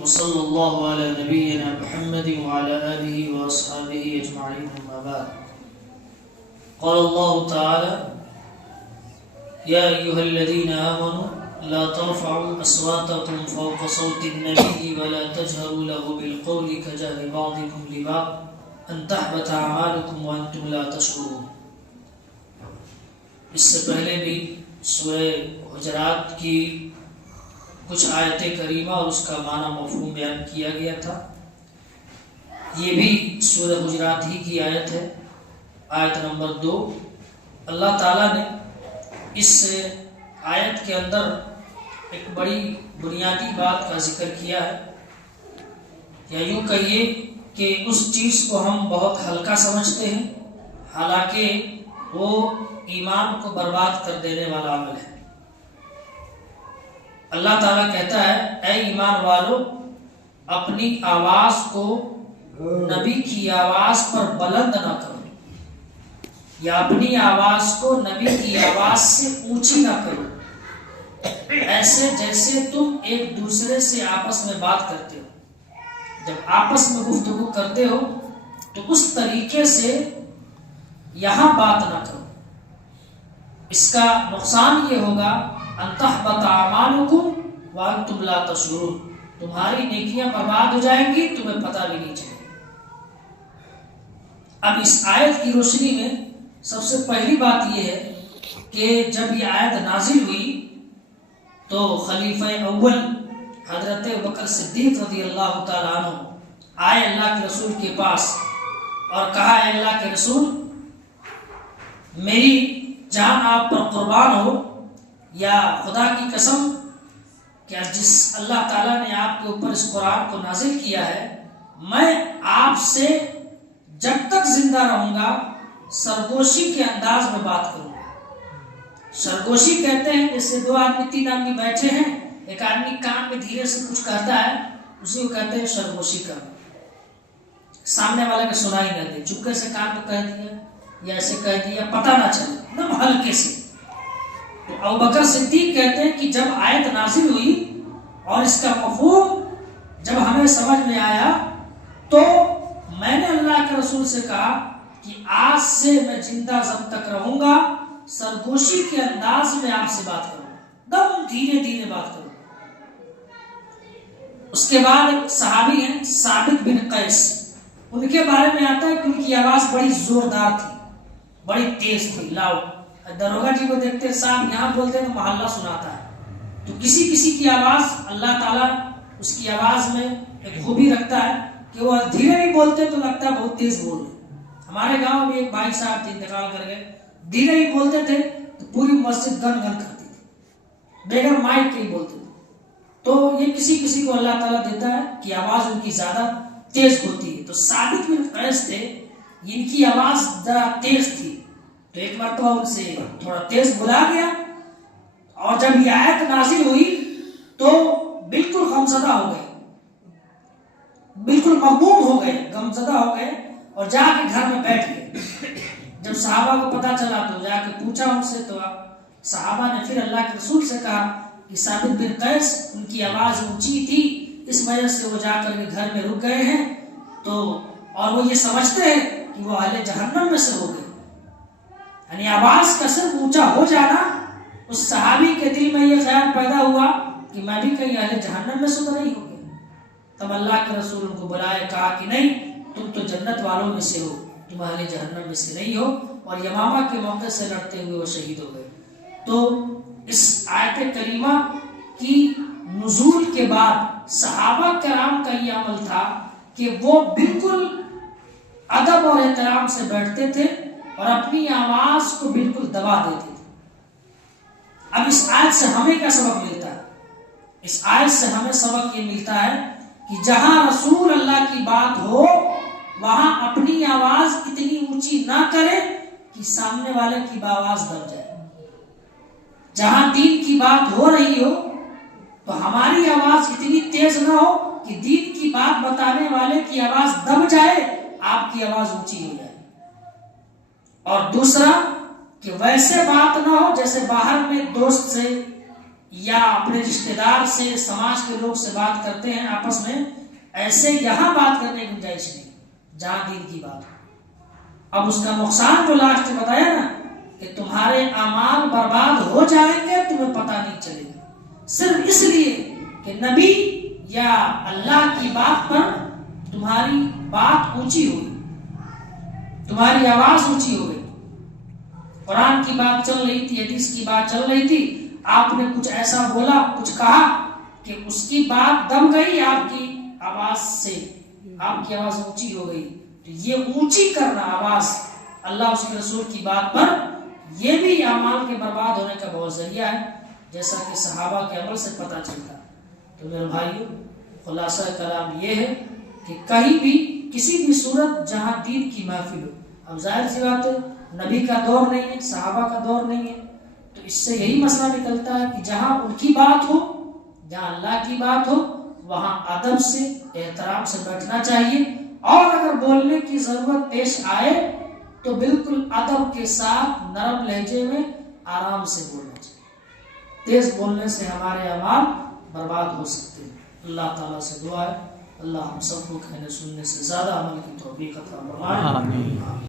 وصلى الله على نبينا محمد وعلى آله وأصحابه أجمعين أما بعد. قال الله تعالى: يا أيها الذين آمنوا لا ترفعوا أصواتكم فوق صوت النبي ولا تجهروا له بالقول كجهر بعضكم لبعض أن تحبط أعمالكم وأنتم لا تشعرون. اس سے پہلے بھی سورہ حجرات کی کچھ آیت کریمہ اور اس کا معنی مفہوم بیان کیا گیا تھا. یہ بھی سورہ حجرات ہی کی آیت ہے، آیت نمبر 2. اللہ تعالیٰ نے اس آیت کے اندر ایک بڑی بنیادی بات کا ذکر کیا ہے، یا یوں کہیے کہ اس چیز کو ہم بہت ہلکا سمجھتے ہیں، حالانکہ وہ ایمان کو برباد کر دینے والا عمل ہے. اللہ تعالیٰ کہتا ہے: اے ایمان والو، اپنی آواز کو نبی کی آواز پر بلند نہ کرو، یا اپنی آواز کو نبی کی آواز سے اونچی نہ کرو، ایسے جیسے تم ایک دوسرے سے آپس میں بات کرتے ہو. جب آپس میں گفتگو کرتے ہو تو اس طریقے سے یہاں بات نہ کرو. اس کا نقصان یہ ہوگا: ان تحبط اعمالکم وانتم لا تشعرون، تمہاری نیکیاں برباد ہو جائیں گی، تمہیں پتہ بھی نہیں چلے گا. اب اس آیت کی روشنی میں سب سے پہلی بات یہ ہے کہ جب یہ آیت نازل ہوئی تو خلیفہ اول حضرت ابوبکر صدیق رضی اللہ تعالیٰ عنہ آئے اللہ کے رسول کے پاس اور کہا: اے اللہ کے رسول، میری جان آپ پر قربان ہو، یا خدا کی قسم کہ جس اللہ تعالیٰ نے آپ کے اوپر اس قرآن کو نازل کیا ہے، میں آپ سے جب تک زندہ رہوں گا سرگوشی کے انداز میں بات کروں گا. سرگوشی کہتے ہیں جیسے 2 آدمی 3 آدمی بیٹھے ہیں، ایک آدمی کان میں دھیرے سے کچھ کہتا ہے، اسی کو کہتے ہیں سرگوشی کرنا. سامنے والے کو سنائی نہ دے، چپکے سے کان کو کہہ دیا یا ایسے کہہ دیا، پتہ نہ چلے، ایک دم ہلکے سے. تو ابوبکر صدیق کہتے ہیں کہ جب آیت نازل ہوئی اور اس کا مفہوم جب ہمیں سمجھ میں آیا تو میں نے اللہ کے رسول سے کہا کہ آج سے میں زندہ جب تک رہوں گا سرگوشی کے انداز میں آپ سے بات کروں گا، دم دھیرے دھیرے بات کروں گا. اس کے بعد ایک صحابی ہیں ثابت بن قیس، ان کے بارے میں آتا ہے کہ ان کی آواز بڑی زوردار تھی، بڑی تیز تھی، لاؤڈ. دروگا جی کو دیکھتے ہیں صاحب یہاں بولتے ہیں تو محلہ سناتا ہے. تو کسی کسی کی آواز اللہ تعالیٰ اس کی آواز میں ایک خوبی رکھتا ہے کہ وہ دھیرے بھی بولتے تو لگتا ہے بہت تیز بول رہے. ہمارے گاؤں میں ایک بھائی صاحب تھے، انتقال کر گئے، دھیرے بھی بولتے تھے تو پوری مسجد گن گن کرتی تھی، بغیر مائک کے ہی بولتے تھے. تو یہ کسی کسی کو اللہ تعالیٰ دیتا ہے کہ آواز ان کی زیادہ تیز ہوتی ہے. تو ثابت بن قیس تھے، ان کی آواز ذرا تیز تھی، تو ایک مرتبہ ان سے تھوڑا تیز بلا گیا، اور جب یہ آیت نازل ہوئی تو بالکل غمزدہ ہو گئے، بالکل مغموم ہو گئے، غمزدہ ہو گئے، اور جا کے گھر میں بیٹھ گئے. جب صحابہ کو پتہ چلا تو جا کے پوچھا ان سے، تو صحابہ نے پھر اللہ کے رسول سے کہا کہ ثابت بن قیس ان کی آواز اونچی تھی، اس وجہ سے وہ جا کر کے گھر میں رک گئے ہیں، تو اور وہ یہ سمجھتے ہیں کہ وہ اہل جہنم میں سے ہو گئے. یعنی آواز کا صرف اونچا ہو جانا، اس صحابی کے دل میں یہ خیال پیدا ہوا کہ میں بھی کہیں اہل جہنم میں سے تو نہیں ہو گیا. تب اللہ کے رسول ان کو بلائے، کہا کہ نہیں، تم تو جنت والوں میں سے ہو، تم اہل جہنم میں سے نہیں ہو. اور یمامہ کے موقع سے لڑتے ہوئے وہ شہید ہو گئے. تو اس آیت کریمہ کی نزول کے بعد صحابہ کرام کا یہ عمل تھا کہ وہ بالکل ادب اور احترام سے بیٹھتے تھے اور اپنی آواز کو بالکل دبا دیتے تھے. اب اس آیت سے ہمیں کیا سبق ملتا ہے؟ اس آیت سے ہمیں سبق یہ ملتا ہے کہ جہاں رسول اللہ کی بات ہو وہاں اپنی آواز اتنی اونچی نہ کرے کہ سامنے والے کی آواز دب جائے. جہاں دین کی بات ہو رہی ہو تو ہماری آواز اتنی تیز نہ ہو کہ دین کی بات بتانے والے کی آواز دب جائے، آپ کی آواز اونچی ہو جائے. اور دوسرا کہ ویسے بات نہ ہو جیسے باہر میں دوست سے یا اپنے رشتہ دار سے سماج کے لوگ سے بات کرتے ہیں آپس میں، ایسے یہاں بات کرنے کی گنجائش نہیں جہاں دین کی بات ہو۔ اب اس کا نقصان جو لاسٹ میں بتایا نا کہ تمہارے اعمال برباد ہو جائیں گے، تمہیں پتہ نہیں چلے گا، صرف اس لیے کہ نبی یا اللہ کی بات پر تمہاری بات اونچی ہوئی، تمہاری آواز اونچی ہو گئی۔ قرآن کی بات چل رہی تھی، حدیث کی بات چل رہی تھی، آپ نے کچھ ایسا بولا، کچھ کہا کہ اس کی بات دم گئی آپ کی آواز سے، آپ کی آواز اونچی ہو گئی، تو یہ اونچی کرنا آواز اللہ اس کے رسول کی بات پر، یہ بھی اعمال کے برباد ہونے کا بہت ذریعہ ہے، جیسا کہ صحابہ کے عمل سے پتہ چلتا۔ تو میرے بھائیو، خلاصہ کلام یہ ہے کہ کہیں بھی کسی بھی صورت جہاں دین کی محفل ہو، اب ظاہر سی بات ہے نبی کا دور نہیں ہے، صحابہ کا دور نہیں ہے، تو اس سے یہی مسئلہ نکلتا ہے کہ جہاں ان کی بات ہو، جہاں اللہ کی بات ہو، وہاں ادب سے، احترام سے بیٹھنا چاہیے، اور اگر بولنے کی ضرورت پیش آئے تو بالکل ادب کے ساتھ نرم لہجے میں آرام سے بولنا چاہیے۔ تیز بولنے سے ہمارے اعمال برباد ہو سکتے ہیں۔ اللہ تعالیٰ سے دعا ہے اللہ ہم سب کو کہنے سننے سے زیادہ عمل کی توفیق عطا فرمائے۔ آمین۔